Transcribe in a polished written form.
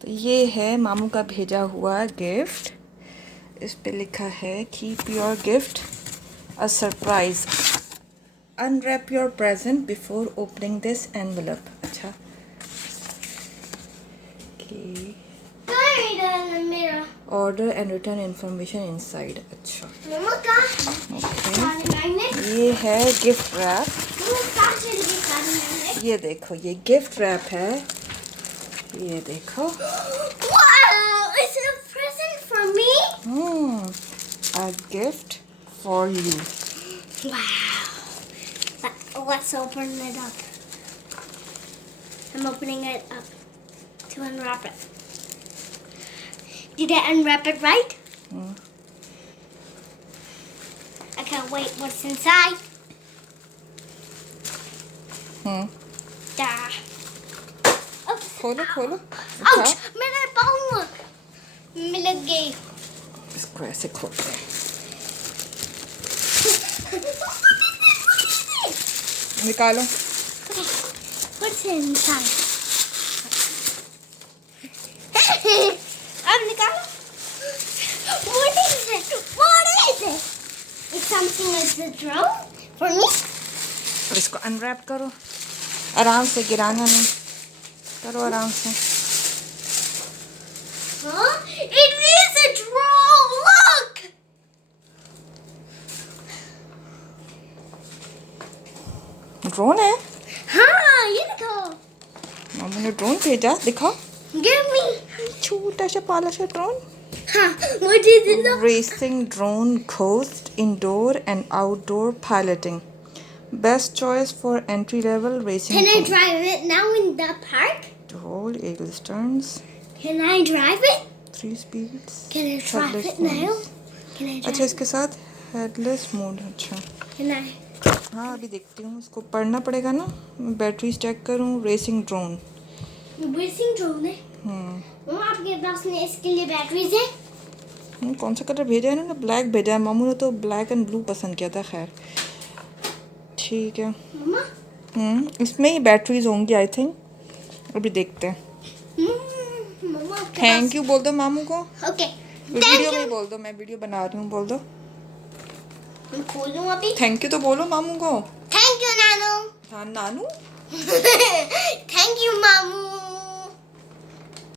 तो ये है मामू का भेजा हुआ गिफ्ट। इस पे लिखा है keep your gift a surprise, unwrap your present before opening this envelope. अच्छा order and return information inside. अच्छा ओके, ये है गिफ्ट रैप। ये देखो, ये गिफ्ट रैप है, ये देखो। Wow, it's a present for me. A gift for you. Wow. Let's open it up. I'm opening it up to unwrap it. Did I unwrap it right? I can't wait. What's inside? Da. खोलो खोलो। Ouch! मेरे पाँव में लग गई। इसको ऐसे खोलते हैं। निकालो। What's inside? अब निकालो। What is it? What is it? It's something like a drone for me. और इसको अनरैप करो, आराम से, गिराना नहीं, करो आराम से। Huh? It is a drone. Look. Drone है? हाँ, ये देखो। मामू ने ड्रोन भेजा, दिखाओ। Give me. छोटा सा पाला सा ड्रोन। हाँ, मुझे दे दो। Racing drone ghost indoor and outdoor piloting. Best choice for entry level racing. Can I drive it now in the park? Hold eagle turns. Can I drive it? 3 speeds. Can I drive headless it now? modes. Can I drive अच्छा, इसके साथ headless mode. अच्छा Can I? हाँ, अभी देखती हूँ, उसको पढ़ना पड़ेगा ना। बैटरी चेक करूँ। Racing drone. रेसिंग ड्रोन है। वो आपके पास में इसके लिए बैटरीज है? कौन सा कलर भेजा है इन्होंने? ब्लैक भेजा है। मामू ने तो ब्लैक एंड ब्लू पसंद किया था। खैर ठीक है। मम्मा? इसमें ही बैटरीज होंगी आई थिंक। अभी देखते हैं। मम्मा थैंक यू बोल दो मामू को। ओके वीडियो में बोल दो, मैं वीडियो बना रही हूँ, बोल दो। मैं खोलूं अभी? थैंक यू तो बोलो मामू को। थैंक यू नानू। हाँ नानू। थैंक यू मामू।